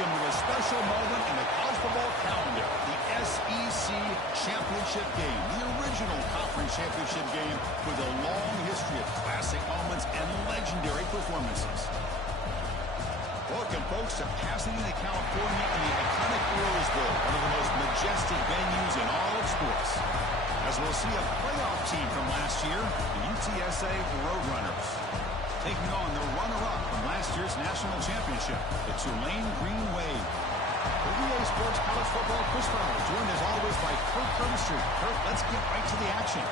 Welcome to a special moment in the college football calendar, the SEC Championship Game, the original conference championship game with a long history of classic moments and legendary performances. Welcome, folks, to Pasadena, California in the iconic Rose Bowl, one of the most majestic venues in all of sports. As we'll see a playoff team from last year, the UTSA Roadrunners, taking on the runner-up from last year's national championship, the Tulane Green Wave. For EA Sports College Football, Chris Farmer, joined as always by Kirk Herbstreit. Kirk, let's get right to the action.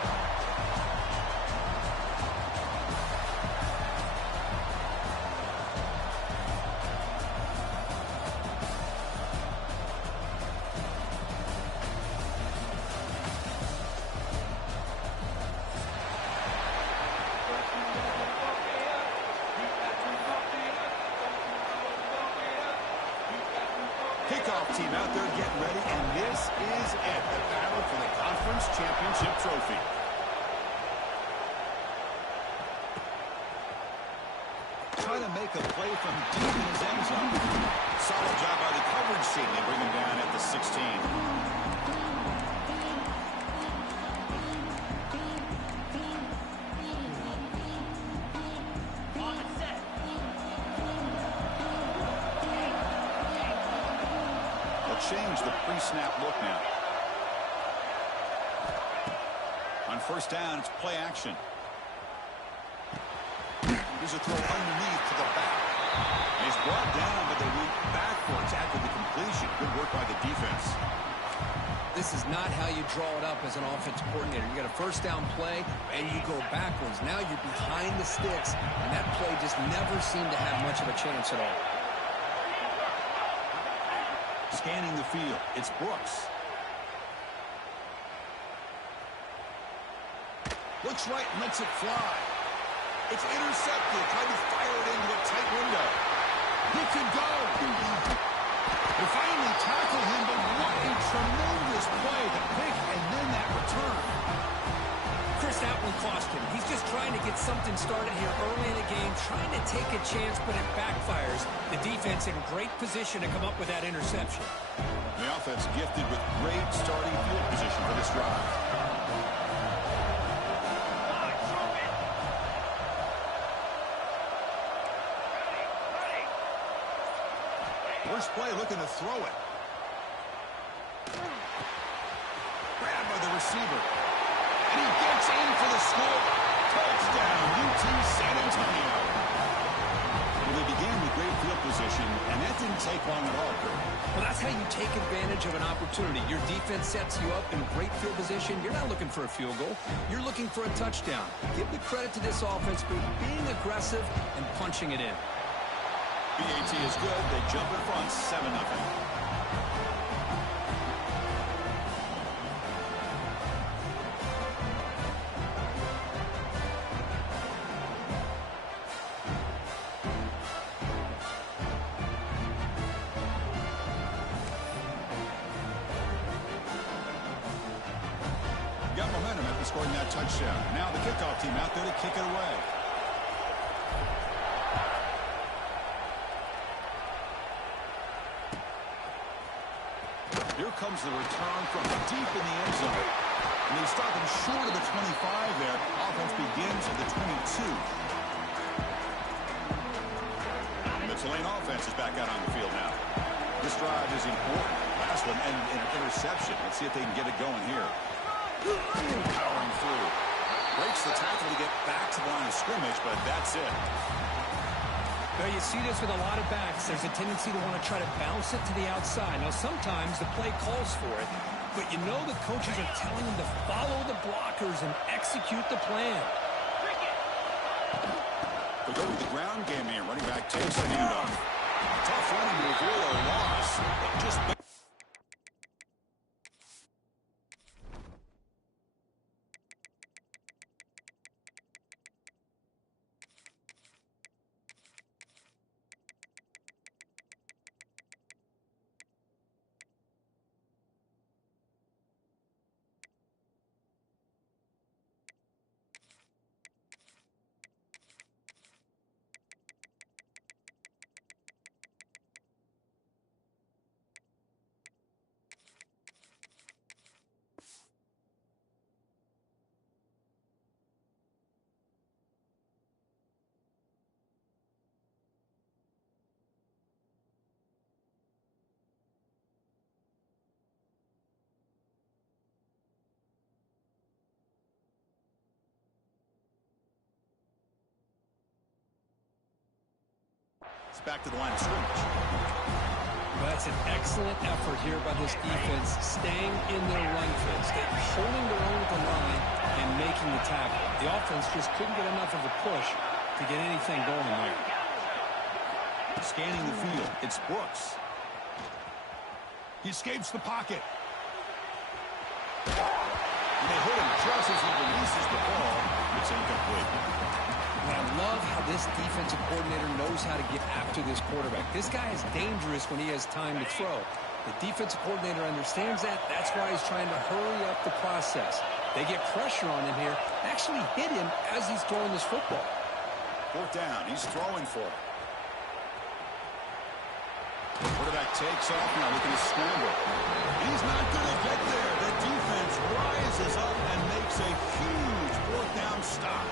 Kickoff team out there getting ready, and this is it, the battle for the conference championship trophy. Trying to make a play from deep in his end zone. Solid job by the coverage team. They bring him down at the 16. Change the pre-snap look now. On first down, it's play action. Here's a throw underneath to the back. He's brought down, but they went backwards after the completion. Good work by the defense. This is not how you draw it up as an offensive coordinator. You got a first down play, and you go backwards. Now you're behind the sticks, and that play just never seemed to have much of a chance at all. Scanning the field, it's Brooks. Looks right and lets it fly. It's intercepted, trying to fire it into a tight window. He can go. They finally tackle him, but what a tremendous play. The pick and then that return. Chris, that one cost him. He's just trying to get something started here early in the game, trying to take a chance, but it backfires. The defense in great position to come up with that interception. The offense gifted with great starting field position for this drive. First play looking to throw it. Grabbed by the receiver. And he gets in for the score. Touchdown, UT San Antonio. Well, they began with great field position, and that didn't take long at all, Kurt. Well, that's how you take advantage of an opportunity. Your defense sets you up in great field position. You're not looking for a field goal. You're looking for a touchdown. Give the credit to this offense for being aggressive and punching it in. BAT is good. They jump in front, 7-0. Got momentum after scoring that touchdown. Now the kickoff team out there to kick it away. Here comes the return from deep in the end zone. And they stop him short of the 25 there. Offense begins at the 22. And the Tulane offense is back out on the field now. This drive is important. Last one and an interception. Let's see if they can get it going here. Powering through. Breaks the tackle to get back to the line of scrimmage, but that's it. Well, you see this with a lot of backs. There's a tendency to want to try to bounce it to the outside. Now, sometimes the play calls for it, but you know the coaches are telling them to follow the blockers and execute the plan. They go with the ground game here. Running back takes the handoff. Tough running to avoid a loss. But just It's back to the line of scrimmage. Well, that's an excellent effort here by this defense, staying in their run fits, holding their own at the line and making the tackle. The offense just couldn't get enough of a push to get anything going there. Scanning the field, it's Brooks. He escapes the pocket. And they hit him just as he releases the ball. It's incomplete. And I love how this defensive coordinator knows how to get after this quarterback. This guy is dangerous when he has time to throw. The defensive coordinator understands that. That's why he's trying to hurry up the process. They get pressure on him here, actually hit him as he's throwing this football. Fourth down, he's throwing for it. Quarterback takes off now, looking to scramble. He's not going to get there. The defense rises up and makes a huge fourth down stop.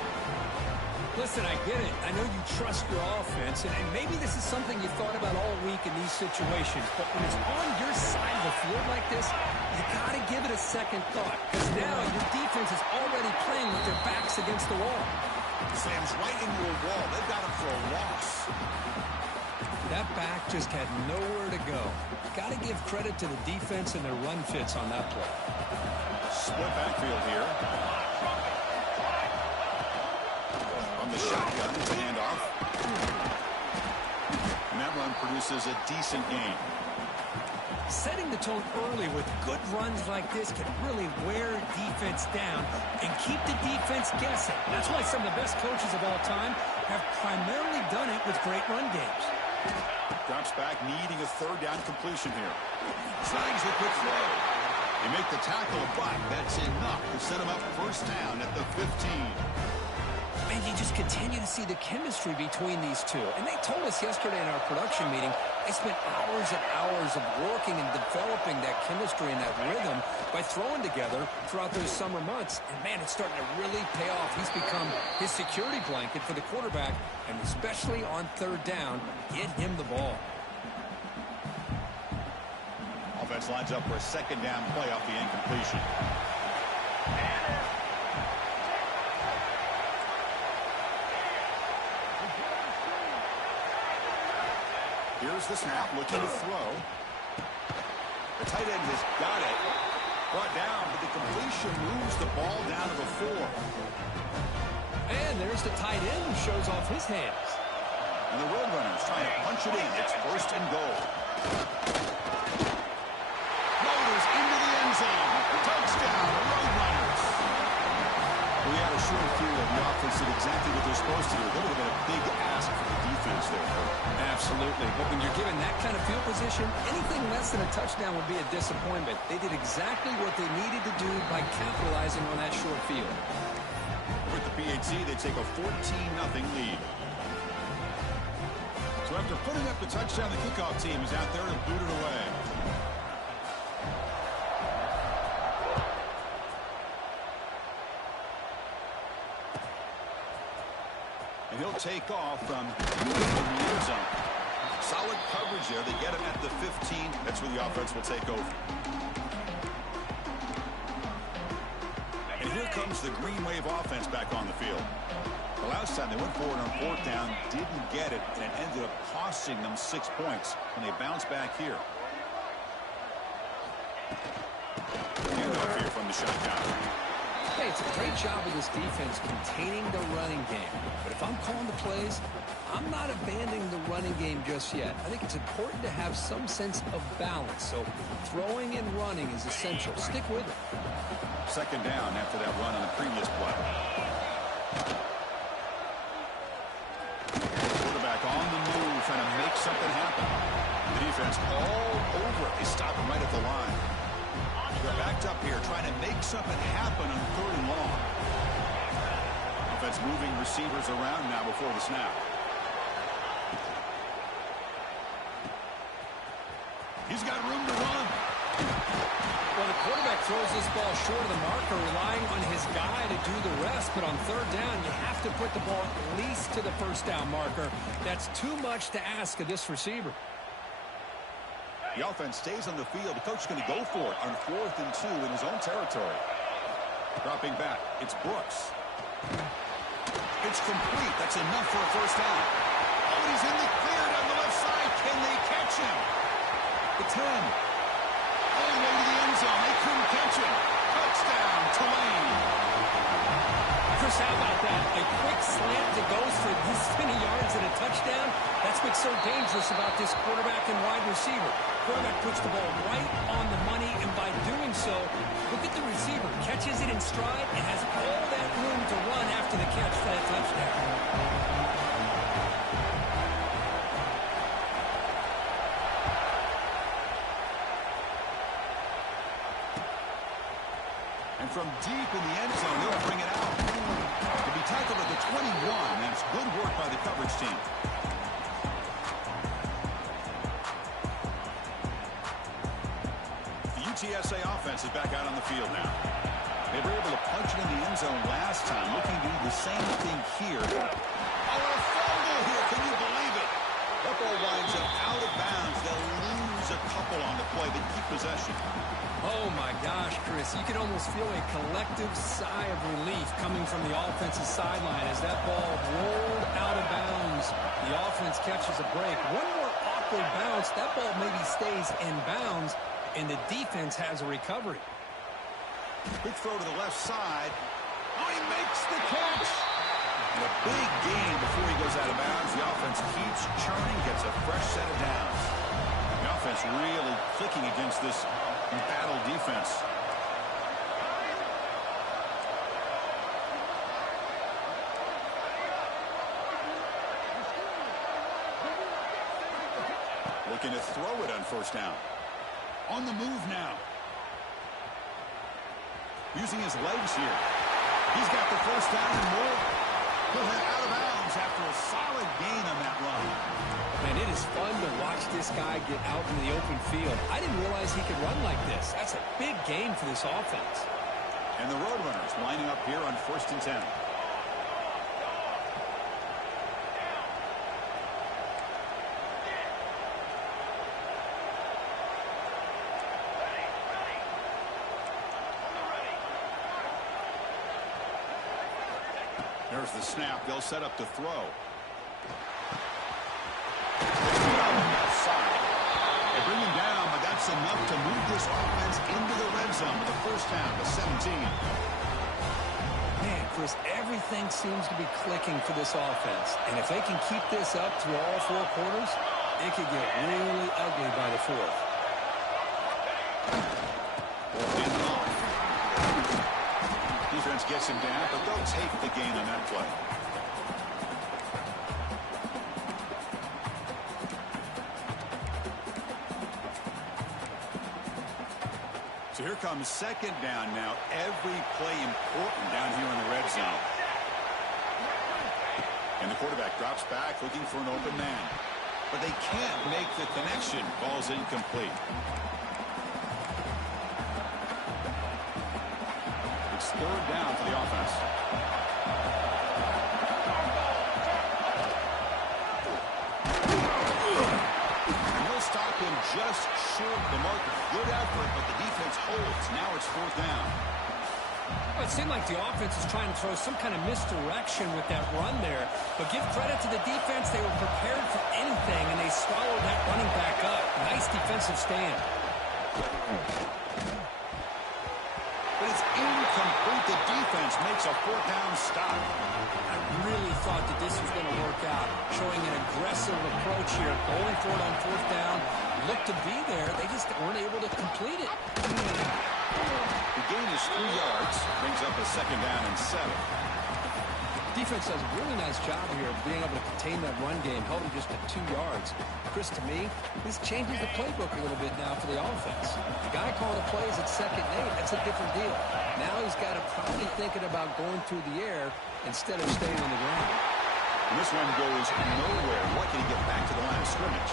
Listen, I get it. I know you trust your offense, and maybe this is something you thought about all week in these situations, but when it's on your side of the field like this, you got to give it a second thought, because now your defense is already playing with their backs against the wall. Sam's right into a wall. They've got him for a loss. That back just had nowhere to go. Got to give credit to the defense and their run fits on that play. Split backfield here. On the shotgun, it's a handoff. And that run produces a decent gain. Setting the tone early with good runs like this can really wear defense down and keep the defense guessing. That's why some of the best coaches of all time have primarily done it with great run games. Drops back, needing a third down completion here. Snags the quick throw. They make the tackle, but that's enough to set him up first down at the 15. And you just continue to see the chemistry between these two. And they told us yesterday in our production meeting, they spent hours and hours of working and developing that chemistry and that rhythm by throwing together throughout those summer months. And, man, it's starting to really pay off. He's become his security blanket for the quarterback, and especially on third down, get him the ball. Offense lines up for a second down play off the incompletion. Here's the snap, looking to throw. The tight end has got it. Brought down, but the completion moves the ball down to the 4. And there's the tight end who shows off his hands. And the Roadrunners trying to punch it in. It's first and goal. Floaters into the end zone. Touchdown, Roadrunners. We had a short period of the offense did exactly what they're supposed to do. That would have been a big ask for the defense there. Absolutely. But when you're given that kind of field position, anything less than a touchdown would be a disappointment. They did exactly what they needed to do by capitalizing on that short field. With the PHC, they take a 14-0 lead. So after putting up the touchdown, the kickoff team is out there to boot it away. And he'll take off from the end zone. Solid coverage there. They get him at the 15. That's where the offense will take over. And here comes the Green Wave offense back on the field. The last time they went forward on fourth down, didn't get it, and it ended up costing them 6 points when they bounced back here. Handoff here from the shotgun. Hey, it's a great job of this defense containing the running game. But if I'm calling the plays, I'm not abandoning the running game just yet. I think it's important to have some sense of balance. So throwing and running is essential. Stick with it. Second down after that run on the previous play. Quarterback on the move, trying to make something happen. The defense all over it. They stop him right at the line. They're backed up here, trying to make something happen on third and long. Offense moving receivers around now before the snap. He's got room to run. Well, the quarterback throws this ball short of the marker, relying on his guy to do the rest. But on third down, you have to put the ball at least to the first down marker. That's too much to ask of this receiver. The offense stays on the field. The coach is going to go for it on 4th and 2 in his own territory. Dropping back, it's Brooks. It's complete. That's enough for a first down. Oh, he's in the clear down the reception. The 10. All the way to the end zone. They couldn't catch him. Touchdown, Tulane. Chris, how about that? A quick slant that goes for this many yards and a touchdown. That's what's so dangerous about this quarterback and wide receiver. Quarterback puts the ball right on the money, and by doing so, look at the receiver. Catches it in stride and has all that room to run after the catch for that touchdown. And from deep in the end zone, they'll bring it out. To be tackled at the 21. That's good work by the coverage team. The UTSA offense is back out on the field now. They were able to punch it in the end zone last time, looking to do the same thing here. Oh, a fumble here. Can you believe it? That ball winds up out of bounds. They'll lose a couple on the play, but keep possession. Oh, my gosh, Chris. You can almost feel a collective sigh of relief coming from the offensive sideline as that ball rolled out of bounds. The offense catches a break. One more awkward bounce. That ball maybe stays in bounds, and the defense has a recovery. Quick throw to the left side. Oh, he makes the catch. And a big gain before he goes out of bounds. The offense keeps churning, gets a fresh set of downs. The offense really clicking against this battle defense. Looking to throw it on first down. On the move now. Using his legs here. He's got the first down and more. He'll head out of bounds after a solid gain on that run. Man, it is fun to watch this guy get out in the open field. I didn't realize he could run like this. That's a big gain for this offense. And the Roadrunners lining up here on 1st and 10. There's the snap. They'll set up to throw. Outside. They bring him down, but that's enough to move this offense into the red zone with the first down to 17. Man, Chris, everything seems to be clicking for this offense. And if they can keep this up through all four quarters, it could get really ugly by the fourth. Defense gets him down, but they'll take the gain on that play. So here comes second down now. Every play important down here in the red zone. And the quarterback drops back looking for an open man. But they can't make the connection. Ball's incomplete. It's third down for the offense. And he'll stop him just short of the mark. Good effort, but the defense holds. Now it's fourth down. Well, it seemed like the offense is trying to throw some kind of misdirection with that run there. But give credit to the defense. They were prepared for anything, and they swallowed that running back up. Nice defensive stand. But it's incomplete. The defense makes a fourth down stop. I really thought that this was going to work out, showing an aggressive approach here, going for it on fourth down. Looked to be there. They just weren't able to complete it. The gain is 3 yards. Brings up a second down and 7. Defense does a really nice job here of being able to contain that run game, held him just to 2 yards. Chris, to me, this changes the playbook a little bit now for the offense. The guy calling the plays at 2nd and 8, that's a different deal. Now he's got to probably thinking about going through the air instead of staying on the ground. And this one goes nowhere. What can he get back to the line of scrimmage?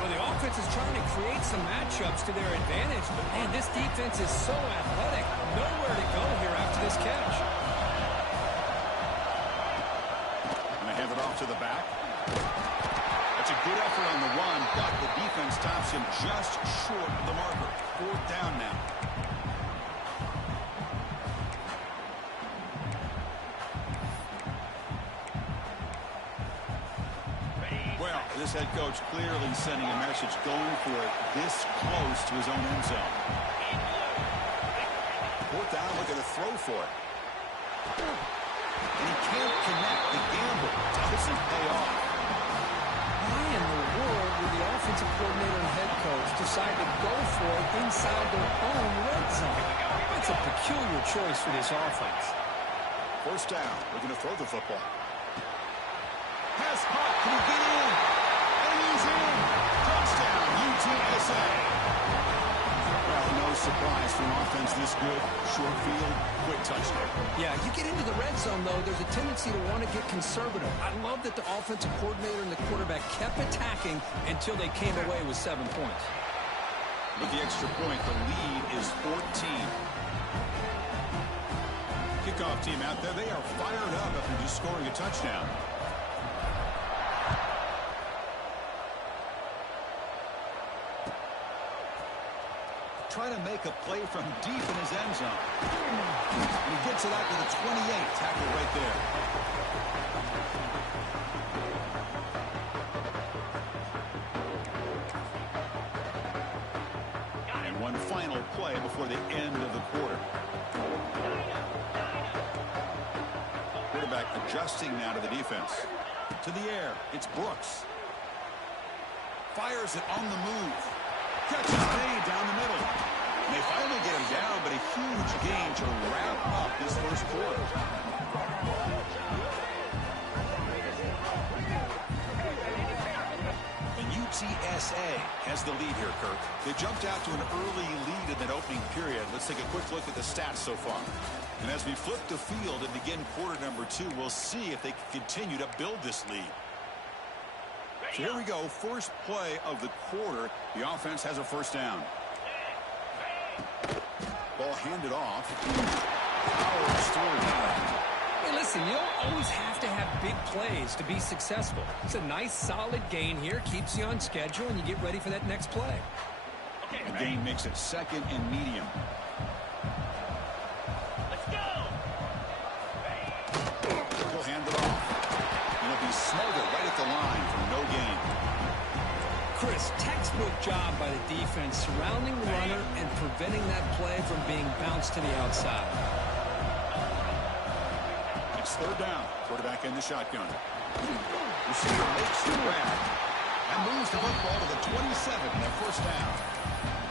Well, the offense is trying to create some matchups to their advantage, but man, this defense is so athletic. Nowhere to go here after this catch. And they hand it off to the back. That's a good effort on the run, but the defense stops him just short of the marker. Fourth down now. Well, This head coach clearly sending a message, going for it this close to his own end zone. Fourth down, looking to throw for it. And he can't connect. The gamble doesn't pay off. Why in the world would the offensive coordinator and head coach decide to go for it inside their own red zone? That's a peculiar choice for this offense. First down, looking to throw the football. Pass caught. Can he get in? And he's in. Touchdown, UTSA. Well, no surprise for an offense this good. Short field, quick touchdown. Yeah, you get into the red zone, though, there's a tendency to want to get conservative. I love that the offensive coordinator and the quarterback kept attacking until they came away with 7 points. With the extra point, the lead is 14. Kickoff team out there, they are fired up after just scoring a touchdown. Trying to make a play from deep in his end zone. And he gets it out to the 28. Tackle right there. And one final play before the end of the quarter. Quarterback adjusting now to the defense. To the air, it's Brooks. Fires it on the move. Catches made down the middle. And they finally get him down, but a huge gain to wrap up this first quarter. And UTSA has the lead here, Kirk. They jumped out to an early lead in that opening period. Let's take a quick look at the stats so far. And as we flip the field and begin quarter number 2, we'll see if they can continue to build this lead. So here we go, first play of the quarter. The offense has a first down. Ball handed off. Powers through. Hey, listen, you don't always have to have big plays to be successful. It's a nice, solid gain here, keeps you on schedule, and you get ready for that next play. The gain makes it second and medium. Let's go! He'll hand it off. It'll be smothered right at the line for no gain. Chris, textbook job by the defense surrounding the runner and preventing that play from being bounced to the outside. It's third down. Quarterback in the shotgun. Receiver makes the grab and moves the football to the 27 in their first down.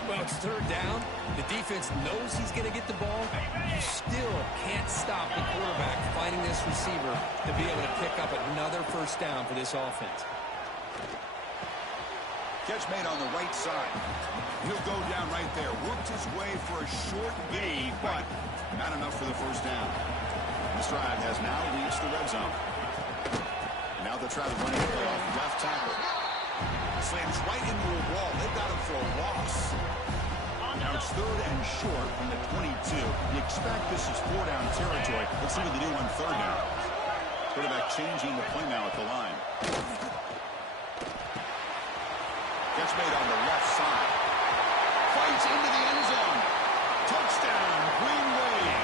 Well, it's third down. The defense knows he's going to get the ball. You still can't stop the quarterback fighting this receiver to be able to pick up another first down for this offense. Catch made on the right side. He'll go down right there. Worked his way for a short gain, but not enough for the first down. This drive has now reached the red zone. Now they'll try to run the play off left tackle. Slams right into a wall. They've got him for a loss. Now it's third and short from the 22. You expect this is 4-down territory. Let's see what they do on third down. Quarterback changing the play now at the line. Catch made on the left side. Fights into the end zone. Touchdown, Green Wave.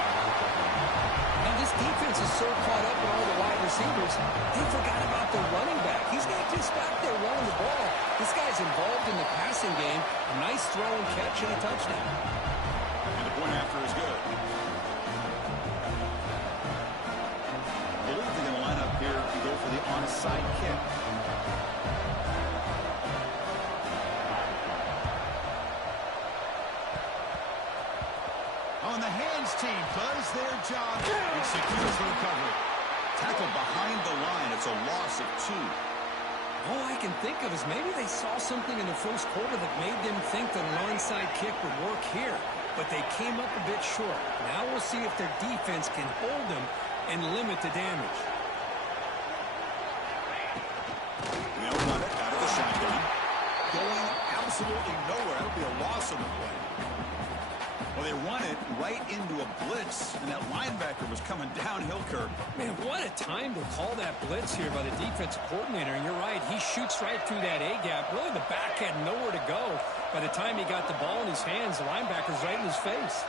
Now this defense is so caught up in all the wide receivers, they forgot about their running back. He's not just back there running the ball. This guy's involved in the passing game. A nice throw and catch and a touchdown. And the point after is good. I believe they're going to line up here to go for the onside kick. On the hands team does their job and secures the recovery. Tackled behind the line. It's a loss of 2. All I can think of is maybe they saw something in the first quarter that made them think that an onside kick would work here. But they came up a bit short. Now we'll see if their defense can hold them and limit the damage. They'll run it out of the shotgun. Going absolutely nowhere. That'll be a loss on the play. Well, they run it right into a blitz, and that linebacker was coming downhill, Kirk. Man, what a time to call that blitz here by the defensive coordinator. And you're right, he shoots right through that A-gap. Really, the back had nowhere to go. By the time he got the ball in his hands, the linebacker's right in his face.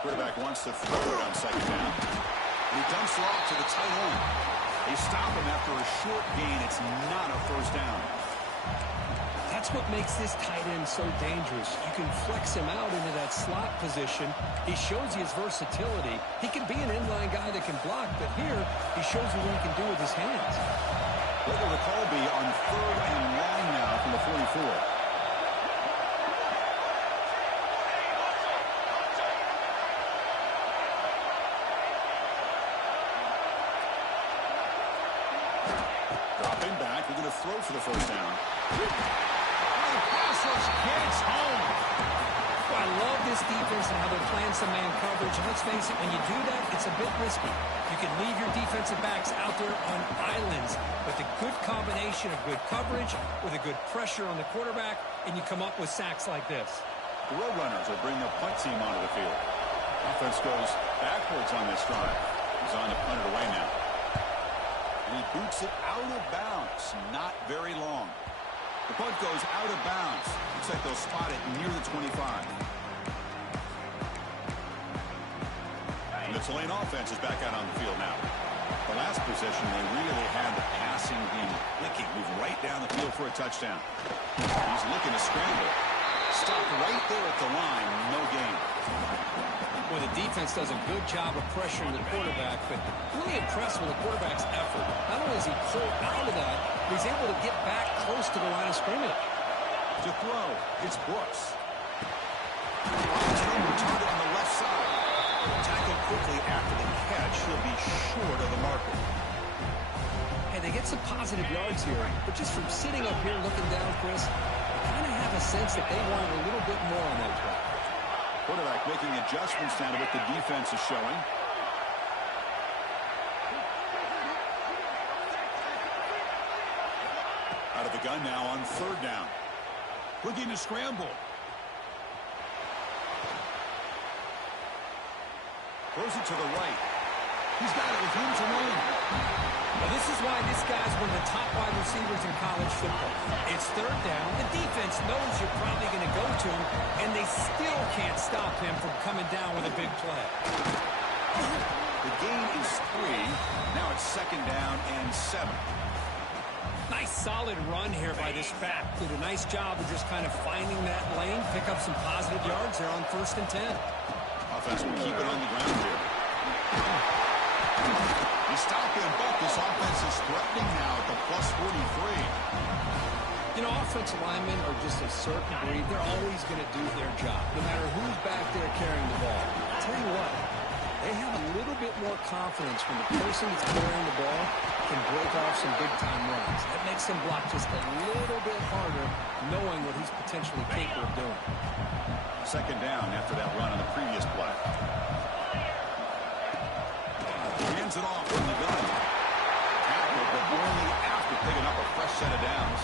Quarterback wants to throw it on second down. He dumps it off to the tight end. They stop him after a short gain. It's not a first down. That's what makes this tight end so dangerous. You can flex him out into that slot position. He shows you his versatility. He can be an inline guy that can block, but here he shows you what he can do with his hands. What will the call be on 3rd and long now from the 44? Dropping back, they're going to throw for the first down. The pass rush gets home. Well, I love this defense and how they're playing some man coverage. And let's face it, when you do that, it's a bit risky. You can leave your defensive backs out there on islands with a good combination of good coverage, with a good pressure on the quarterback, and you come up with sacks like this. The Roadrunners will bring the punt team onto the field. Offense goes backwards on this drive. He's on to punt it away now. And he boots it out of bounds. Not very long. The punt goes out of bounds. Looks like they'll spot it near the 25. And the Tulane offense is back out on the field now. The last possession, they really had the passing game clicking. Move right down the field for a touchdown. He's looking to scramble. Stopped right there at the line. No gain. Well, the defense does a good job of pressuring the quarterback, but really impressed with the quarterback's effort. Not only is he pulled out of that, but he's able to get back close to the line of scrimmage. To throw, it's Brooks. Target on the left side. Tackled quickly after the catch. He'll be short of the marker. Hey, they get some positive yards here, but just from sitting up here looking down, Chris, I kind of have a sense that they wanted a little bit more on that play. Quarterback making adjustments now to what the defense is showing. Out of the gun now on 3rd down. Looking to scramble. Throws it to the right. He's got it with room to run. Well, this is why this guy's one of the top wide receivers in college football. It's 3rd down. The defense knows you're probably going to go to him, and they still can't stop him from coming down with a big play. The gain is 3. Now it's 2nd down and 7. Nice solid run here by this back. Did a nice job of just kind of finding that lane, pick up some positive yards there on 1st and 10. Offense will keep it on the ground here. He stopped him, but this offense is threatening now at the plus 43. You know, offensive linemen are just a certain breed. They're always going to do their job, no matter who's back there carrying the ball. I'll tell you what, they have a little bit more confidence when the person that's carrying the ball can break off some big-time runs. That makes them block just a little bit harder, knowing what he's potentially capable of doing. 2nd down after that run on the previous play. Hands it off from the gun. Tackle, but only after picking up a fresh set of downs.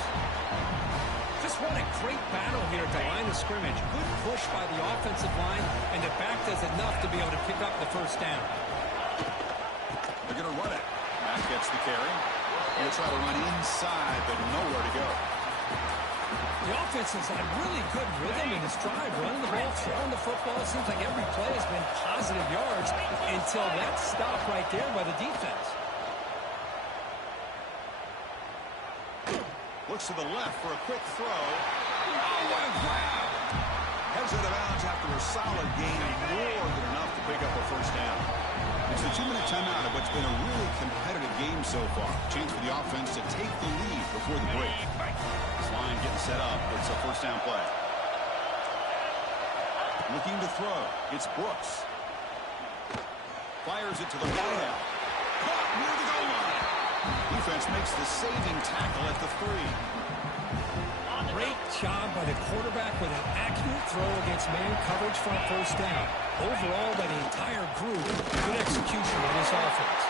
Just what a great battle here at the line of scrimmage. Good push by the offensive line, and the back does enough to be able to pick up the 1st down. They're going to run it. Matt gets the carry. He'll try to run inside, but nowhere to go. The offense has had really good rhythm in this drive, running the ball, throwing the football. It seems like every play has been positive yards until that stop right there by the defense. Looks to the left for a quick throw. Oh, what a grab! Heads out of bounds after a solid gain, more than enough to pick up a 1st down. It's the 2-minute timeout of what's been a really competitive game so far. Chance for the offense to take the lead before the break. This line getting set up. It's a 1st down play. Looking to throw. It's Brooks. Fires it to the right out. Caught near the goal line. Defense makes the saving tackle at the 3. Great job by the quarterback with an accurate throw against man coverage for a 1st down. Overall, by the entire group, good execution by this offense.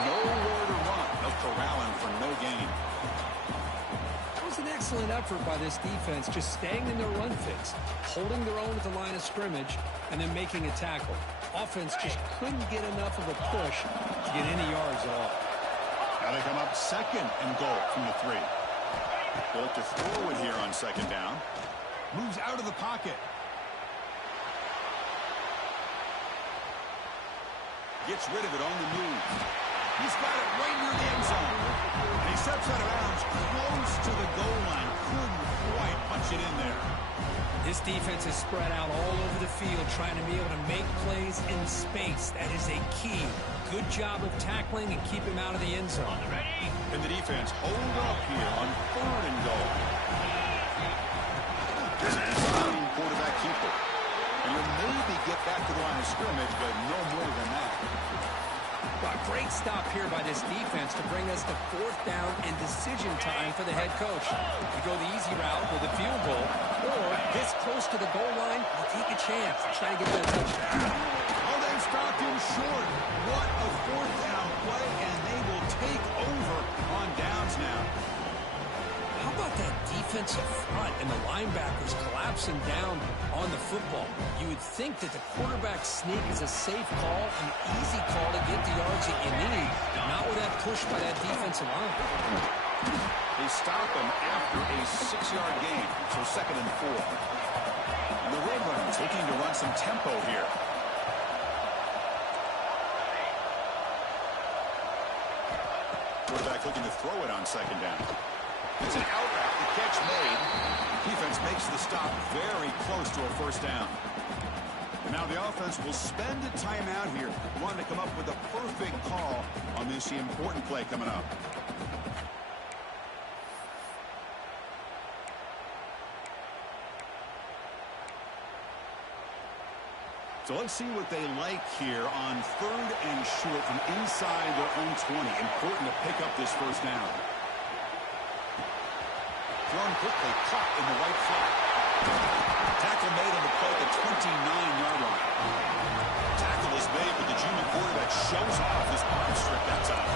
Nowhere to run. No corralling for no gain. That was an excellent effort by this defense, just staying in their run fits, holding their own at the line of scrimmage, and then making a tackle. Offense just couldn't get enough of a push to get any yards at all. Now they come up 2nd and goal from the 3. They'll look to throw it here on 2nd down. Moves out of the pocket. Gets rid of it on the move. He's got it right near the end zone. And he steps out of bounds close to the goal line. Couldn't quite punch it in there. This defense is spread out all over the field, trying to be able to make plays in space. That is a key. Good job of tackling and keep him out of the end zone. And the defense hold up here on 3rd and goal. There's a design quarterback keeper. And you'll maybe get back to the line of scrimmage, but no more than that. A great stop here by this defense to bring us to 4th down and decision time for the head coach. You go the easy route with a field goal, or this close to the goal line, you take a chance to try to get that touchdown. Oh, they stopped him short. What a 4th down play, and they will take over on downs now. How about that defensive front and the linebackers collapsing down on the football? You would think that the quarterback sneak is a safe call, an easy call to get the yards that you need, not with that push by that defensive line. They stop him after a 6-yard gain, so 2nd and 4. And the Roadrunners looking to run some tempo here. Quarterback looking to throw it on 2nd down. It's an out route, the catch made. Defense makes the stop very close to a 1st down. And now the offense will spend a timeout here. Wanting to come up with a perfect call on this important play coming up. So let's see what they like here on 3rd and short from inside their own 20. Important to pick up this 1st down. Thrown quickly, caught in the right flat. Tackle made on the play at the 29-yard line. Tackle is made, but the junior quarterback shows off his arm strip that time.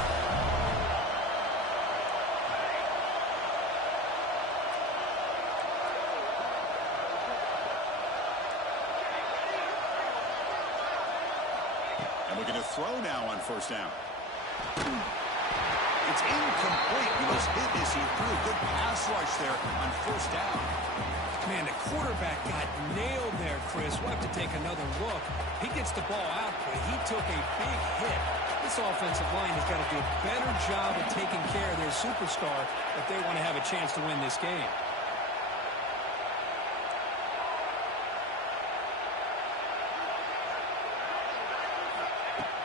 And looking to throw now on 1st down. It's incomplete. He was hit as he threw a good pass rush there on 1st down. Man, the quarterback got nailed there, Chris. We'll have to take another look. He gets the ball out, but he took a big hit. This offensive line has got to do a better job of taking care of their superstar if they want to have a chance to win this game.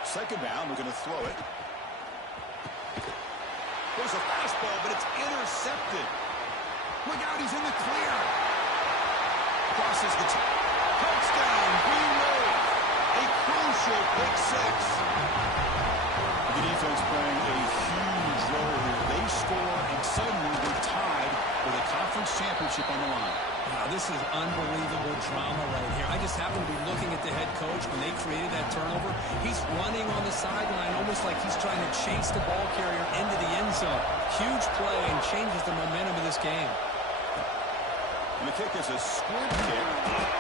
Second down, we're going to throw it. There's a fastball, but it's intercepted. Look out, he's in the clear. Crosses the touchdown, Green Wave. A crucial pick 6. The defense playing a huge role here. They score, and suddenly they're tied for the conference championship on the line. Wow, this is unbelievable drama right here. I just happen to be looking at the head coach when they created that turnover. He's running on the sideline almost like he's trying to chase the ball carrier into the end zone. Huge play and changes the momentum of this game. And the kick is a squib kick,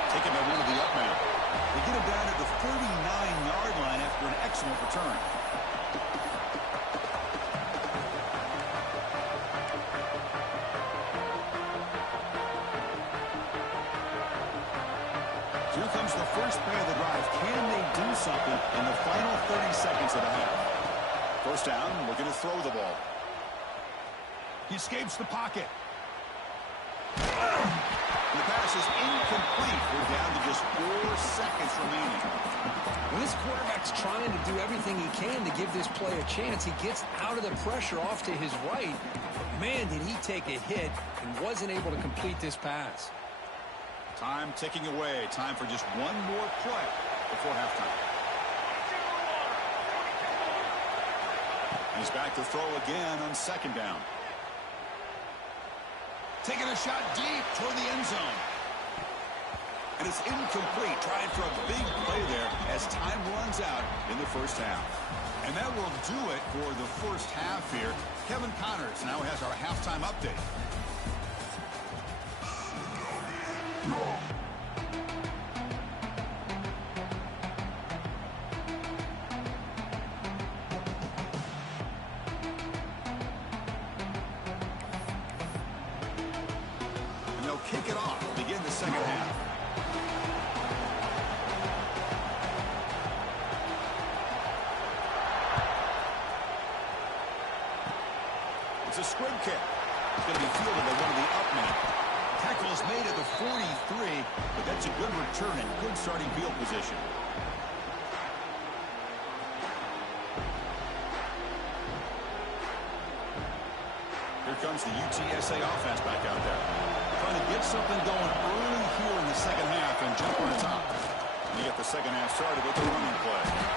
taken by one of the up men. They get him down at the 39-yard line after an excellent return. Here comes the first play of the drive. Can they do something in the final 30 seconds of the half? 1st down, looking to throw the ball. He escapes the pocket. The pass is incomplete. We're down to just 4 seconds remaining. When this quarterback's trying to do everything he can to give this play a chance, he gets out of the pressure off to his right. But man, did he take a hit and wasn't able to complete this pass. Time ticking away. Time for just one more play before halftime. He's back to throw again on 2nd down. Taking a shot deep toward the end zone. And it's incomplete. Trying for a big play there as time runs out in the 1st half. And that will do it for the 1st half here. Kevin Connors now has our halftime update. And they'll kick it off to begin the 2nd half. It's a good return and good starting field position. Here comes the UTSA offense back out there. Trying to get something going early here in the second half and jump on the top. You get the second half started with a running play.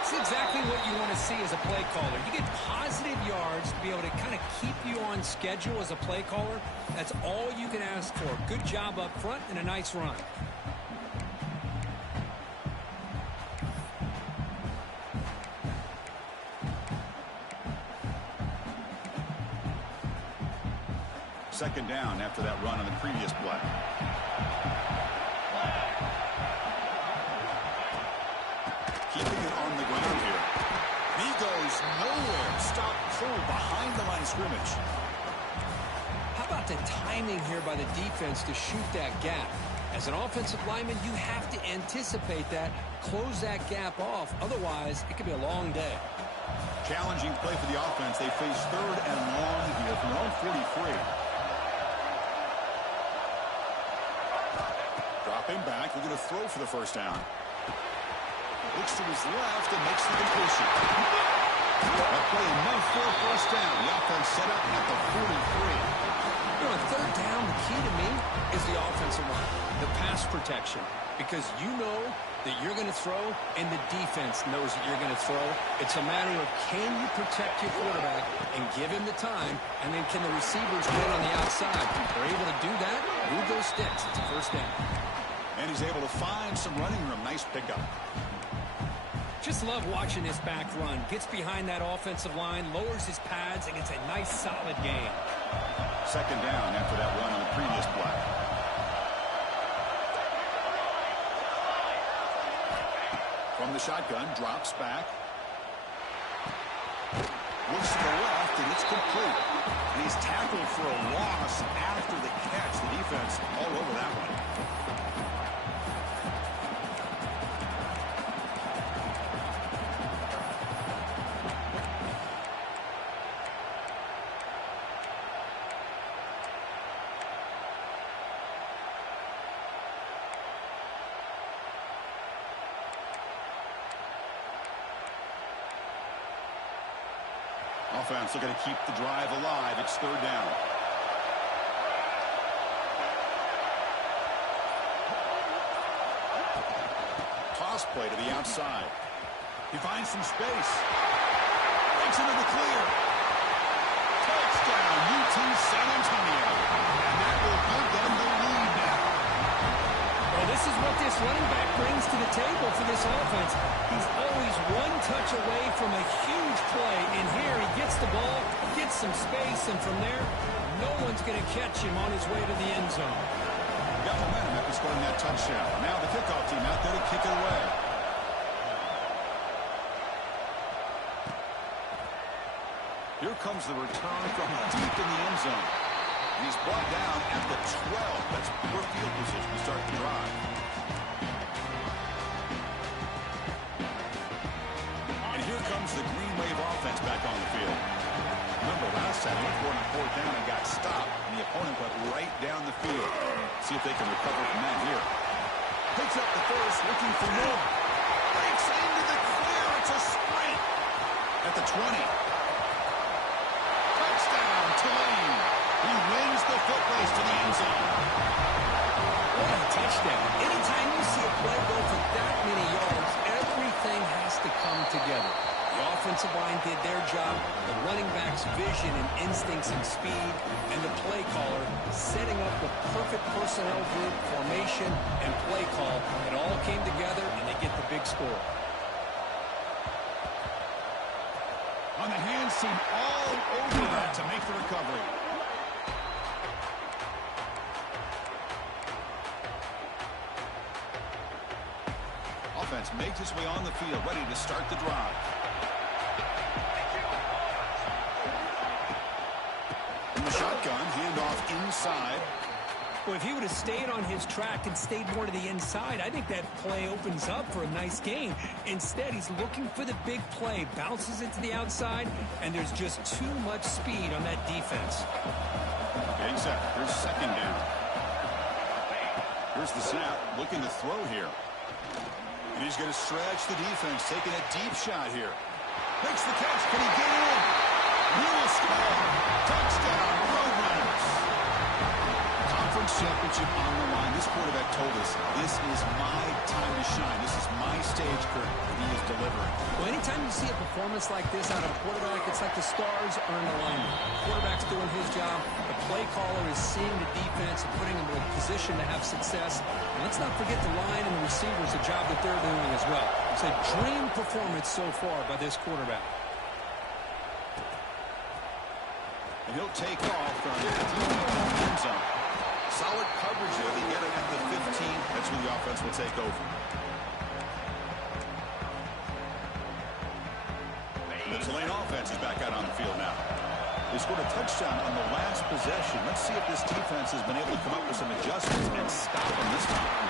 It's exactly what you want to see as a play caller. You get positive yards to be able to kind of keep you on schedule as a play caller. That's all you can ask for. Good job up front and a nice run. Second down after that run on the previous play. Keeping it on the ground here. He goes nowhere. Stop cold behind the line of scrimmage. How about the timing here by the defense to shoot that gap? As an offensive lineman, you have to anticipate that, close that gap off. Otherwise, it could be a long day. Challenging play for the offense. They face third and long here from their own 43. Dropping back, looking to throw for the first down. Looks to his left and makes the completion. That play enough for a first down. The offense set up at the 43. You know, on third down, the key to me is the offensive line, the pass protection. Because you know that you're going to throw and the defense knows that you're going to throw. It's a matter of can you protect your quarterback and give him the time, and then can the receivers get on the outside? If they're able to do that, move those sticks. It's a first down. And he's able to find some running room. Nice pickup. Just love watching this back run. Gets behind that offensive line, lowers his pads, and gets a nice, solid gain. Second down after that run on the previous play. From the shotgun, drops back. Looks to the left, and it's complete. And he's tackled for a loss after the catch. The defense all over that one. Offense looking to keep the drive alive. It's third down. Toss play to the outside. He finds some space. Breaks into the clear. Touchdown, UT San Antonio. And that will give them the lead now. Well, this is what this running back brings to the table for this offense. He's always one touch away from a huge play, and here he gets the ball, gets some space, and from there, no one's going to catch him on his way to the end zone. Got momentum after scoring that touchdown. Now the kickoff team out there to kick it away. Here comes the return from deep in the end zone. And he's brought down at the 12. That's poor field position to start the drive. And here comes the Green Wave offense back on the field. Remember, last time they went for fourth down and got stopped, and the opponent went right down the field. See if they can recover from that here. Picks up the first, looking for more. Breaks into the clear. It's a sprint. At the 20. Touchdown, Tulane. He wins the foot race to the end zone. What a touchdown. Anytime you see a play go for that many yards, everything has to come together. The offensive line did their job, the running back's vision and instincts and speed, and the play caller setting up the perfect personnel group, formation, and play call. It all came together, and they get the big score. On the hands team all over that to make the recovery. Offense makes its way on the field, ready to start the drive. In the shotgun, handoff inside. Well, if he would have stayed on his track and stayed more to the inside, I think that play opens up for a nice gain. Instead, he's looking for the big play, bounces it to the outside, and there's just too much speed on that defense. Getting set. Here's second down. Here's the snap, looking to throw here. And he's going to stretch the defense, taking a deep shot here. Makes the catch. Can he get it in? He will score. Touchdown, Roadrunners. Conference championship on the line. This quarterback told us, this is my time to shine. This is my stage, Kurt, and he is delivering. Well, anytime you see a performance like this out of a quarterback, it's like the stars are in alignment. The quarterback's doing his job. The play caller is seeing the defense and putting them in a position to have success. And let's not forget the line and the receivers, the job that they're doing as well. It's a dream performance so far by this quarterback. And he'll take off from the end zone. Solid coverage there. They get it at the 15. That's where the offense will take over. The Tulane offense is back out on the field now. They scored a touchdown on the last possession. Let's see if this defense has been able to come up with some adjustments and stop him this time.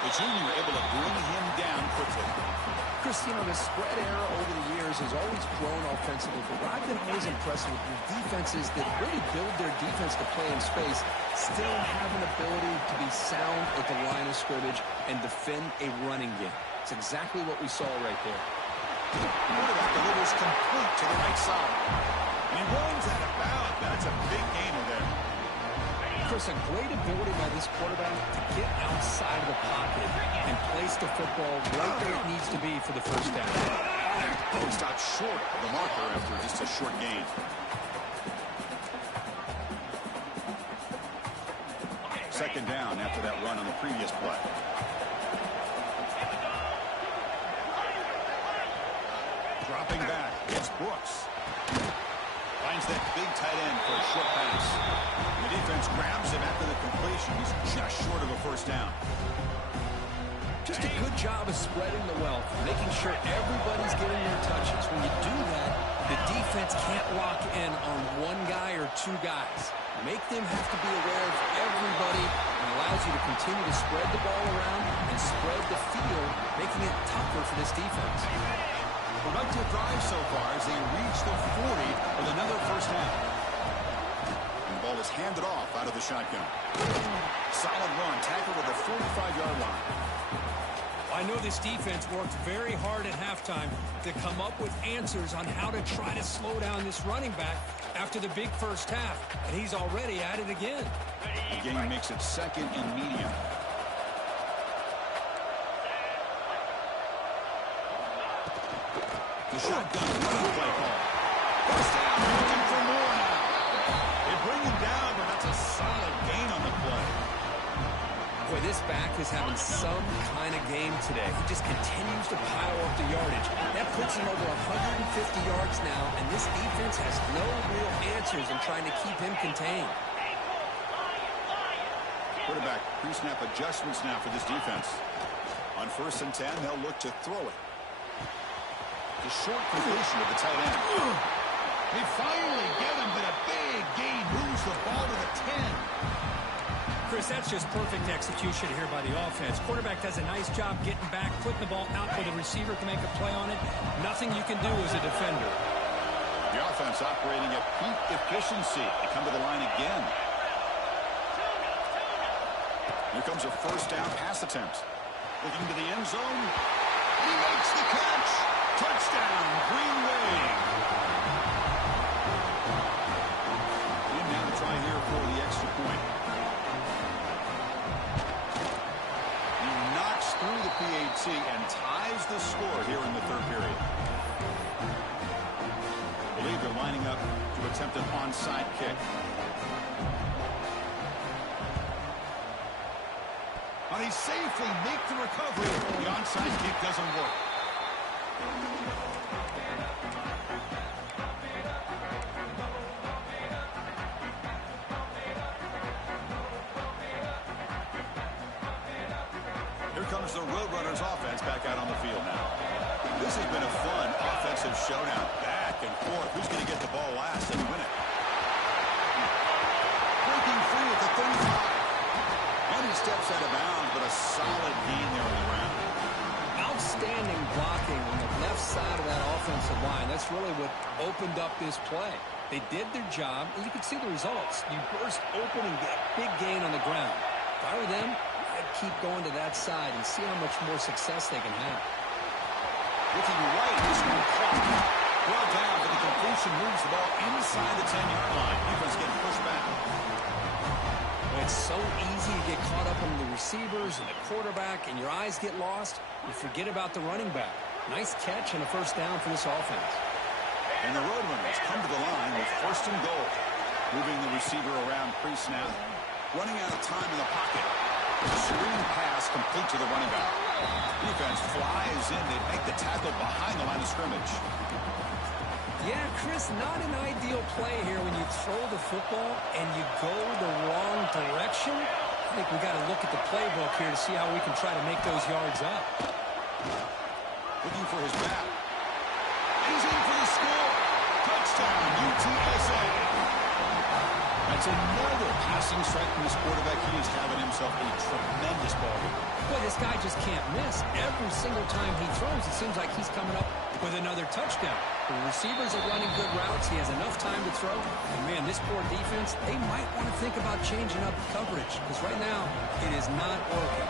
The junior able to bring him down quickly. Chris, you know, the spread era over the years has always grown offensively, but what I've been always impressed with defenses that really build their defense to play in space still have an ability to be sound at the line of scrimmage and defend a running game. It's exactly what we saw right there. Quarterback delivers complete to the right side. And he runs out of bounds. That's a big gainer there. Chris, a great ability by this quarterback to get outside of the pocket and place the football right where it needs to be for the first down. Oh, he stopped short of the marker after just a short gain. Second down after that run on the previous play. Dropping back, it's Brooks. Finds that big tight end for a short pass. And the defense grabs him after the completion. He's just short of a first down. Just a good job of spreading the wealth, making sure everybody's getting their touches. When you do that, the defense can't lock in on one guy or two guys. Make them have to be aware of everybody, and allows you to continue to spread the ball around and spread the field, making it tougher for this defense. Productive drive so far as they reach the 40 with another first down. And the ball is handed off out of the shotgun. Solid run, tackled at the 45-yard line. I know this defense worked very hard at halftime to come up with answers on how to try to slow down this running back after the big first half, and he's already at it again. The game makes it second and medium. The shotgun running play call. First down, looking for more now. They bring him down, but that's a solid gain on the play. Boy, this back is having some kind of game today. He just continues to pile up the yardage. That puts him over 150 yards now, and this defense has no real answers in trying to keep him contained. Quarterback pre-snap adjustments now for this defense. On 1st and 10, they'll look to throw it. The short completion of the tight end. They finally get him, but a big gain moves the ball to the 10. Chris, that's just perfect execution here by the offense. Quarterback does a nice job getting back, putting the ball out for the receiver to make a play on it. Nothing you can do as a defender. The offense operating at peak efficiency. They come to the line again. Here comes a first down pass attempt. Looking to the end zone. He makes the catch. Touchdown, Green Wave. And now to try here for the extra point. He knocks through the PAT and ties the score here in the third period. I believe they're lining up to attempt an onside kick. And they safely make the recovery. The onside kick doesn't work. Here comes the Roadrunners offense back out on the field now. This has been a fun offensive showdown. Back and forth. Who's going to get the ball last and win it? Breaking free at the 35. And he steps out of bounds, but a solid gain there on the ground. Outstanding blocking on the left side of that offensive line. That's really what opened up this play. They did their job, and you can see the results. You burst open and get a big gain on the ground. If I were them, I'd keep going to that side and see how much more success they can have. Looking right, this one caught. Well down, but the completion moves the ball inside the 10-yard line. Defense getting pushed back. It's so easy to get caught up on the receivers and the quarterback, and your eyes get lost. You forget about the running back. Nice catch and a first down for this offense. And the Roadrunners come to the line with first and goal. Moving the receiver around pre-snap. Running out of time in the pocket. Screen pass complete to the running back. Defense flies in. They make the tackle behind the line of scrimmage. Yeah, Chris, not an ideal play here when you throw the football and you go the wrong direction. I think we got to look at the playbook here to see how we can try to make those yards up. Looking for his back. He's in for the score. Touchdown, UTSA. That's another passing strike from this quarterback. He is having himself a tremendous ball game. Boy, this guy just can't miss. Every single time he throws, it seems like he's coming up with another touchdown. The receivers are running good routes. He has enough time to throw. And, man, this poor defense, they might want to think about changing up coverage because right now it is not working.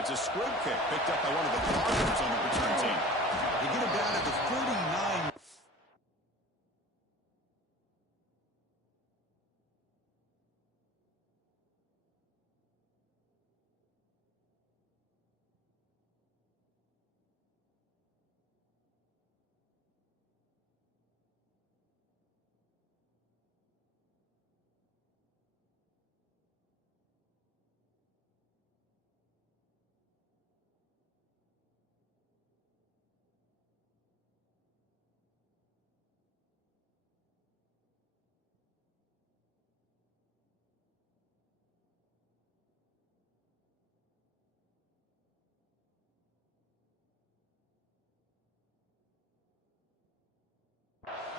It's a squib kick picked up by one of the blockers on the return team. They get him down at the 39.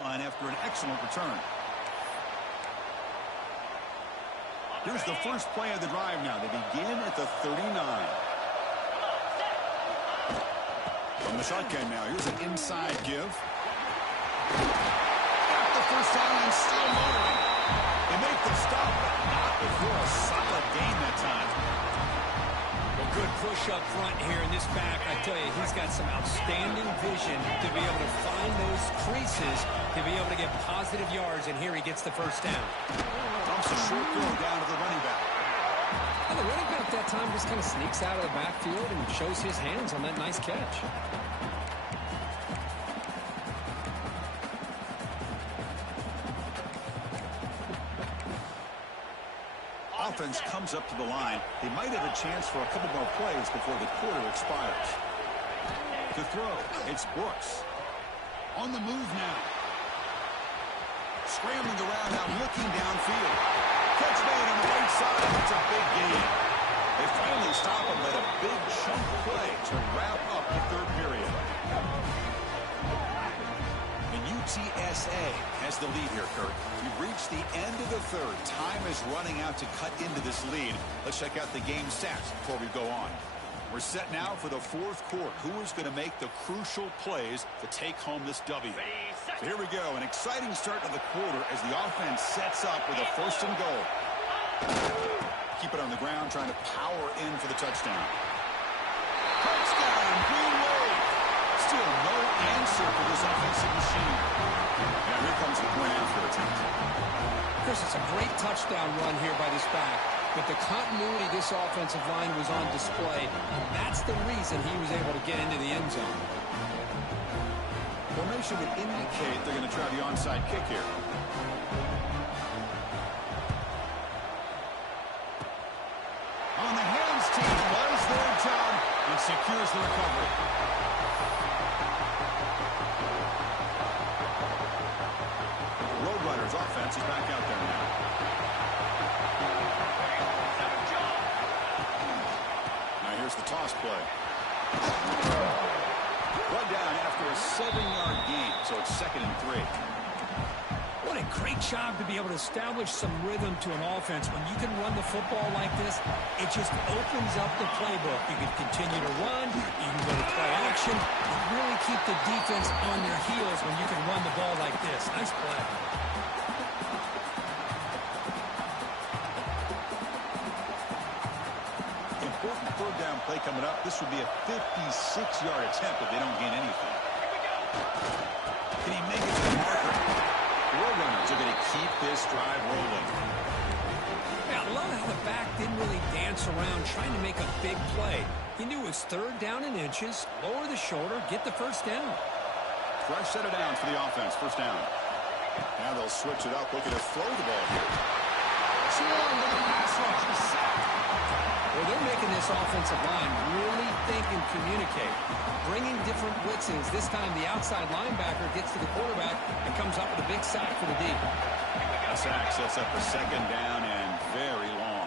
Line after an excellent return. Here's the first play of the drive now. They begin at the 39. From the shotgun now, here's an inside give. Got the first down and still motoring. They make the stop, but not before a solid gain that time. Well, good push up front here in this back. I tell you, he's got some outstanding vision to be able to find those creases, to be able to get positive yards, and here he gets the first down. Dumps a short throw down to the running back. And the running back that time just kind of sneaks out of the backfield and shows his hands on that nice catch. Offense comes up to the line. They might have a chance for a couple more plays before the quarter expires. To throw, it's Brooks. On the move now. Scrambling around now, looking downfield. Catch made on the right side. It's a big gain. They finally stop him at a big chunk play to wrap up the third period. And UTSA has the lead here, Kurt. We've reached the end of the third. Time is running out to cut into this lead. Let's check out the game stats before we go on. We're set now for the fourth quarter. Who is going to make the crucial plays to take home this W? So here we go. An exciting start to the quarter as the offense sets up with a first and goal. Keep it on the ground, trying to power in for the touchdown. Touchdown, Green Wave. Still no answer for this offensive machine. Now here comes the point after attempt. Chris, it's a great touchdown run here by this back, but the continuity of this offensive line was on display, and that's the reason he was able to get into the end zone. Formation would indicate they're going to try the onside kick here. On the hands team does their job and secures the recovery. Roadrunners offense is back out there now. Now here's the toss play. Run down after a 7-yard gain, so it's 2nd and 3. What a great job to be able to establish some rhythm to an offense. When you can run the football like this, it just opens up the playbook. You can continue to run, you can go to play action, and really keep the defense on their heels when you can run the ball like this. Nice play. play coming up. This would be a 56-yard attempt if they don't gain anything. Can he make it to the marker? The Roadrunners are going to keep this drive rolling. Yeah, I love how the back didn't really dance around trying to make a big play. He knew it was third down in inches, lower the shoulder, get the first down. Fresh set of downs for the offense, first down. Now they'll switch it up, looking to throw the ball here. Swarm with the pass rush, the sack. Well, they're making this offensive line really think and communicate. Bringing different blitzes. This time the outside linebacker gets to the quarterback and comes up with a big sack for the D. A sack sets up the second down and very long.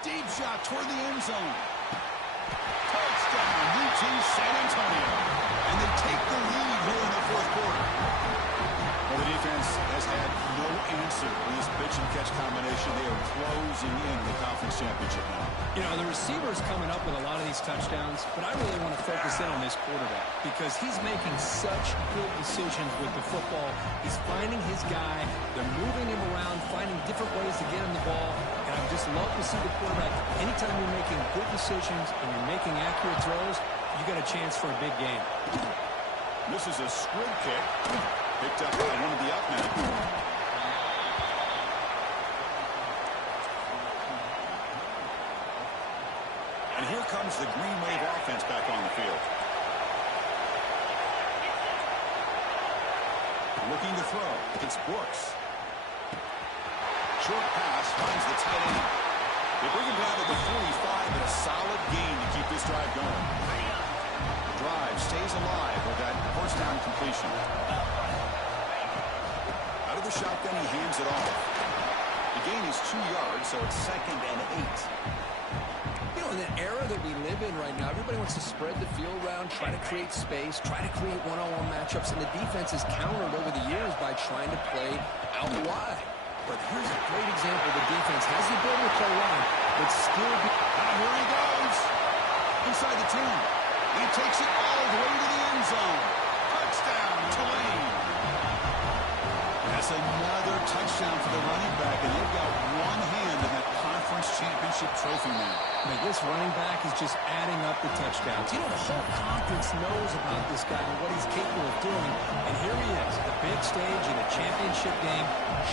Deep shot toward the end zone. Touchdown, UT San Antonio. And they take the lead here in the fourth quarter. Well, the defense has had no answer in this pitch and catch combination. They are closing in the conference championship now. You know, the receiver's coming up with a lot of these touchdowns, but I really want to focus in on this quarterback because he's making such good decisions with the football. He's finding his guy. They're moving him around, finding different ways to get him the ball. And I just love to see the quarterback. Anytime you're making good decisions and you're making accurate throws, you got a chance for a big game. This is a squib kick. Picked up by one of the up men. And here comes the Green Wave offense back on the field. Looking to throw. It's Brooks. Short pass finds the tight end. They bring him down to the 45 and a solid gain to keep this drive going. The drive stays alive with that first down completion. Out of the shotgun, he hands it off. The gain is 2 yards, so it's 2nd and 8. You know, in the era that we live in right now, everybody wants to spread the field around, try to create space, try to create one-on-one matchups, and the defense has countered over the years by trying to play out wide. But here's a great example. The defense has the ability to play wide, but still be... And here he goes. Inside the 10. He takes it all the way to the end zone. Touchdown, Tulane. That's another touchdown for the running back, and they've got one hand in that conference championship trophy now. But this running back is just adding up the touchdowns. You know, the whole conference knows about this guy and what he's capable of doing. And here he is, the big stage in a championship game,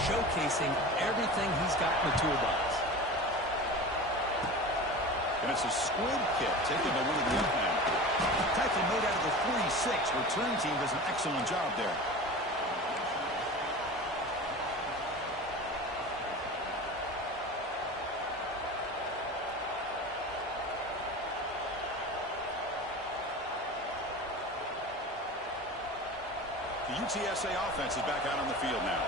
showcasing everything he's got in the toolbox. And it's a squib kick taken by one of the up men. Tackle made out of the 46. Return team does an excellent job there. The UTSA offense is back out on the field now.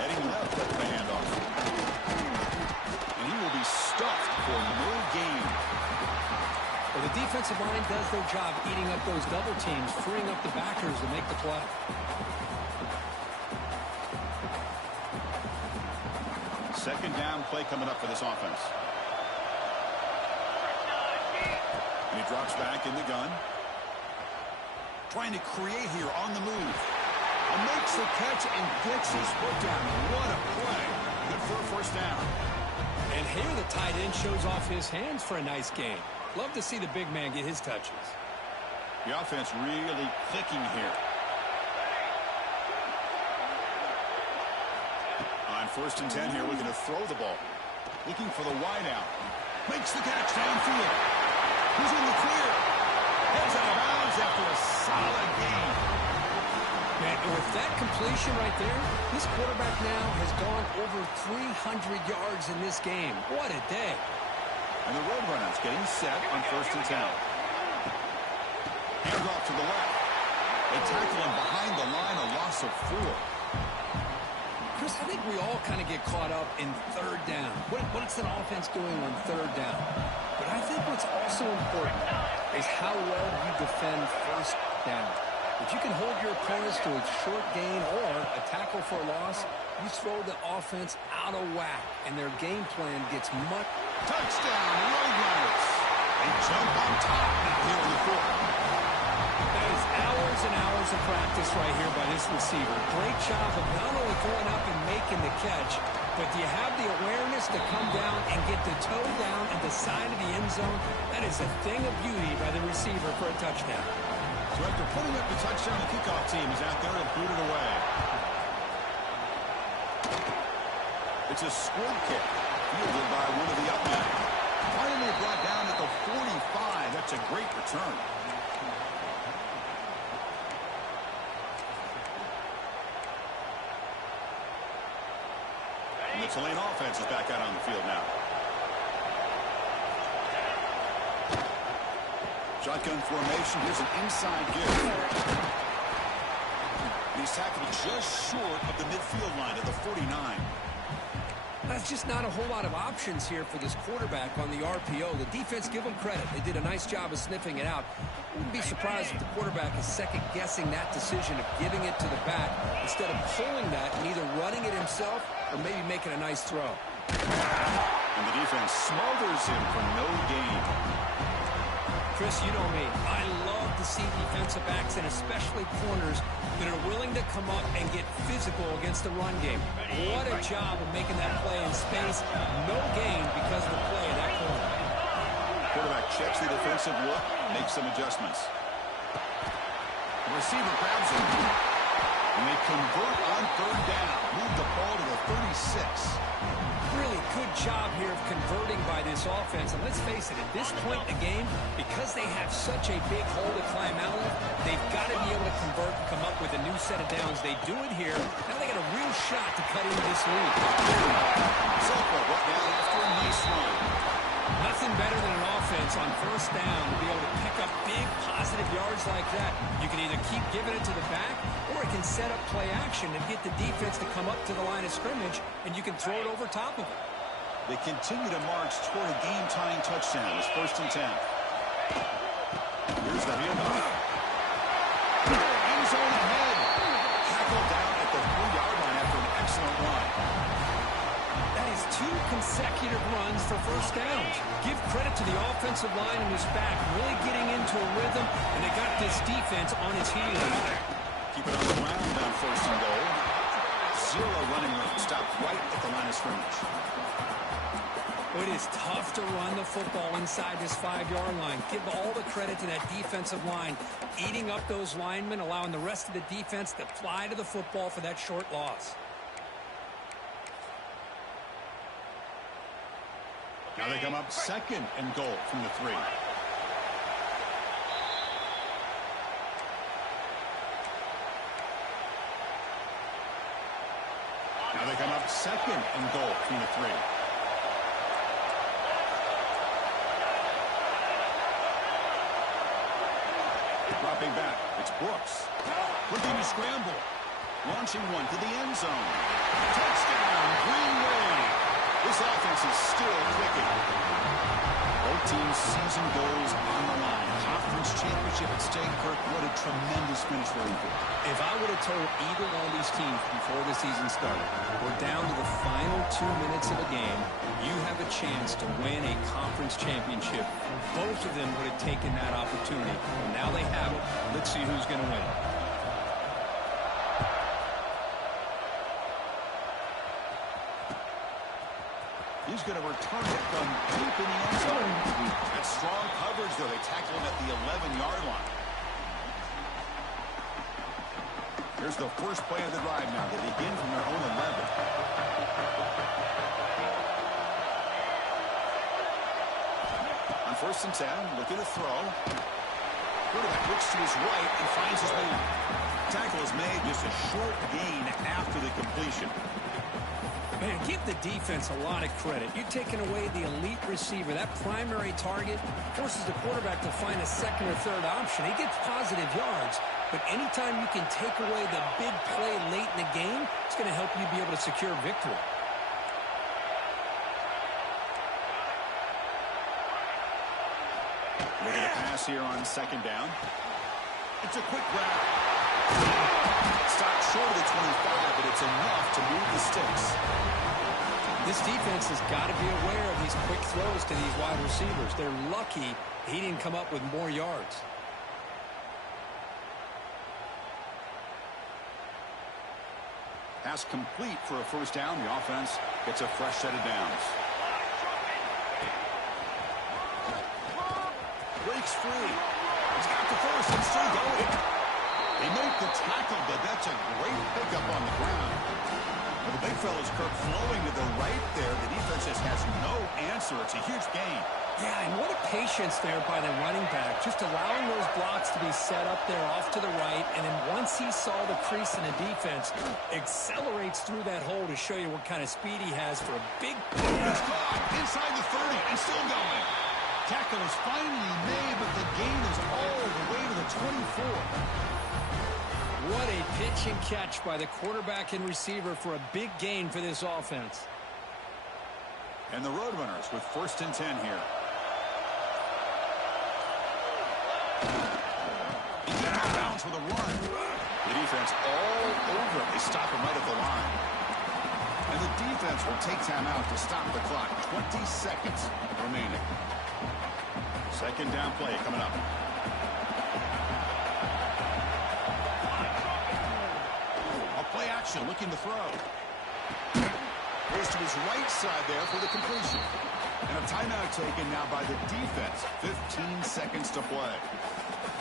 Heading left with the handoff. And he will be stuffed for no gain. Well, the defensive line does their job eating up those double teams, freeing up the backers to make the play. Second down play coming up for this offense. And he drops back in the gun. Trying to create here on the move. And makes the catch and gets his foot down. What a play. Good for a first down. And here the tight end shows off his hands for a nice gain. Love to see the big man get his touches. The offense really clicking here. On 1st and 10 here, looking to throw the ball. Looking for the wide out. Makes the catch downfield. He's in the clear. Heads out of bounds after a solid gain. Man, and with that completion right there, this quarterback now has gone over 300 yards in this game. What a day. And the Roadrunners getting set on 1st and 10. Hands off to the left. They tackle him behind the line, a loss of 4. Chris, I think we all kind of get caught up in third down. What's an offense doing on third down? But I think what's also important is how well you defend first down. If you can hold your opponents to a short gain or a tackle for a loss, you throw the offense out of whack, and their game plan gets much... Touchdown, Roadrunners. They jump on top now here in the 4th. That is hours and hours of practice right here by this receiver. Great job of not only going up and making the catch, But do you have the awareness to come down and get the toe down and the side of the end zone? That is a thing of beauty by the receiver for a touchdown. So after putting up the touchdown, the kickoff team is out there to boot it away. It's a squib kick, fielded by one of the up men. Finally brought down at the 45. That's a great return. And the Tulane offense is back out on the field now. Shotgun formation. Here's an inside give. He's tackled just short of the midfield line at the 49. That's just not a whole lot of options here for this quarterback on the RPO. The defense, give them credit. They did a nice job of sniffing it out. Wouldn't be surprised if the quarterback is second-guessing that decision of giving it to the back instead of pulling that and either running it himself or maybe making a nice throw. And the defense smothers him for no gain. Chris, you know me. I love to see defensive backs and especially corners that are willing to come up and get physical against the run game. What a job of making that play in space. No gain because of the play of that corner. Quarterback checks the defensive look, makes some adjustments. The receiver grabs him. And they convert on third down. Move the ball to the 36. Really good job here of converting by this offense. And let's face it, at this point in the game, because they have such a big hole to climb out of, they've got to be able to convert and come up with a new set of downs. They do it here. Now they got a real shot to cut into this lead. Zoko brought down after a nice run. Nothing better than an offense on first down to be able to pick up big positive yards like that. You can either keep giving it to the back, or it can set up play action and get the defense to come up to the line of scrimmage, and you can throw it over top of it. They continue to march toward a game-tying touchdown. It's 1st and 10. Here's the handoff. End zone ahead. Tackled down at the 3-yard line after an excellent run. That is 2 consecutive runs for first downs. Give credit to the offensive line and his back, really getting into a rhythm, and they got this defense on its heels. Keep it on the ground on 1st and goal. 0 running room. Stopped right at the line of scrimmage. It is tough to run the football inside this 5-yard line. Give all the credit to that defensive line, eating up those linemen, allowing the rest of the defense to fly to the football for that short loss. Now they come up 2nd and goal from the 3. Now they come up 2nd and goal from the 3. Dropping back, it's Brooks. Looking to scramble. Launching one to the end zone. Touchdown, Green Wave. This offense is still clicking. Both teams' season goals on the line. Conference championship at stake. Kirk, what a tremendous finish for them. If I would have told either one of these teams before the season started, we're down to the final 2 minutes of a game, you have a chance to win a conference championship, both of them would have taken that opportunity. And now they have it. Let's see who's going to win. He's going to return it from deep in the end zone. That's strong coverage, though. They tackle him at the 11-yard line. Here's the first play of the drive now. They begin from their own 11. On 1st and 10, looking to throw. Quarterback looks to his right and finds his man. Tackle is made, just a short gain after the completion. Man, give the defense a lot of credit. You're taking away the elite receiver. That primary target forces the quarterback to find a second or third option. He gets positive yards, but anytime you can take away the big play late in the game, it's going to help you be able to secure victory. Looking to pass here on 2nd down. It's a quick grab. Stopped short of the 25, but it's enough to move the sticks. This defense has got to be aware of these quick throws to these wide receivers. They're lucky he didn't come up with more yards. Pass complete for a first down. The offense gets a fresh set of downs. Breaks free. He's got the first and still going. They make the tackle, but that's a great pickup on the ground. Well, the big fella's Kirk flowing to the right there. The defense just has no answer. It's a huge gain. Yeah, and what a patience there by the running back, just allowing those blocks to be set up there off to the right, and then once he saw the crease in the defense, accelerates through that hole to show you what kind of speed he has for a big... It's caught inside the 30 and still going. Tackle is finally made, but the gain is all the way to the 24. What a pitch and catch by the quarterback and receiver for a big gain for this offense. And the Roadrunners with 1st and 10 here. He's out of bounds with a run. The defense all over it. They stop him right at the line. And the defense will take time out to stop the clock. 20 seconds remaining. 2nd down play coming up. A play action looking to throw. Goes to his right side there for the completion. And a timeout taken now by the defense. 15 seconds to play.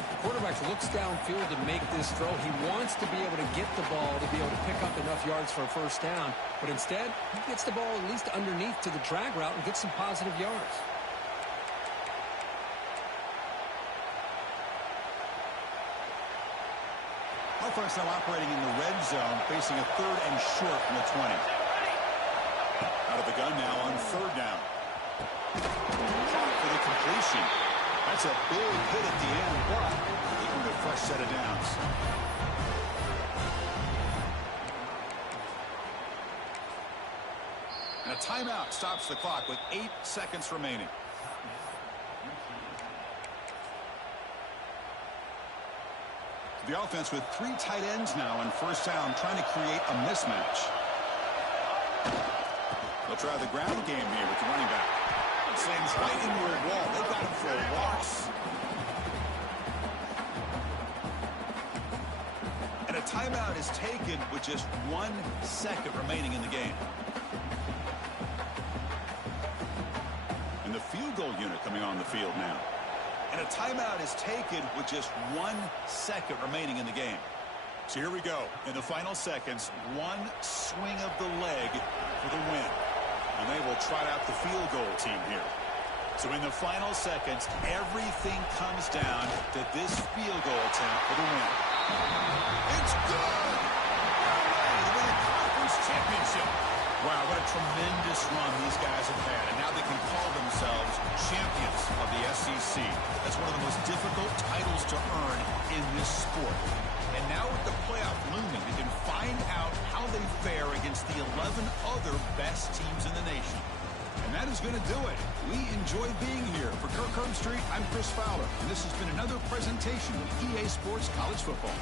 The quarterback looks downfield to make this throw. He wants to be able to get the ball to be able to pick up enough yards for a first down. But instead, he gets the ball at least underneath to the drag route and gets some positive yards. Offense now operating in the red zone, facing a 3rd and short from the 20. Out of the gun now on 3rd down. Caught for the completion. That's a big hit at the end, but taking a fresh set of downs. And a timeout stops the clock with 8 seconds remaining. The offense with 3 tight ends now on 1st down, trying to create a mismatch. They'll try the ground game here with the running back. Slams right into a wall. They've got him for a loss. And a timeout is taken with just 1 second remaining in the game. And the field goal unit coming on the field now. And a timeout is taken with just 1 second remaining in the game. So here we go. In the final seconds, 1 swing of the leg for the win. And they will trot out the field goal team here. So in the final seconds, everything comes down to this field goal attempt for the win. It's good! They win the conference championship. Wow, what a tremendous run these guys have had. And now they can call themselves champions of the SEC. That's one of the most difficult titles to earn in this sport. And now with the playoff looming, they can find out how they fare against the 11 other best teams in the nation. And that is going to do it. We enjoyed being here. For Kirk Herbstreit, I'm Chris Fowler. And this has been another presentation of EA Sports College Football.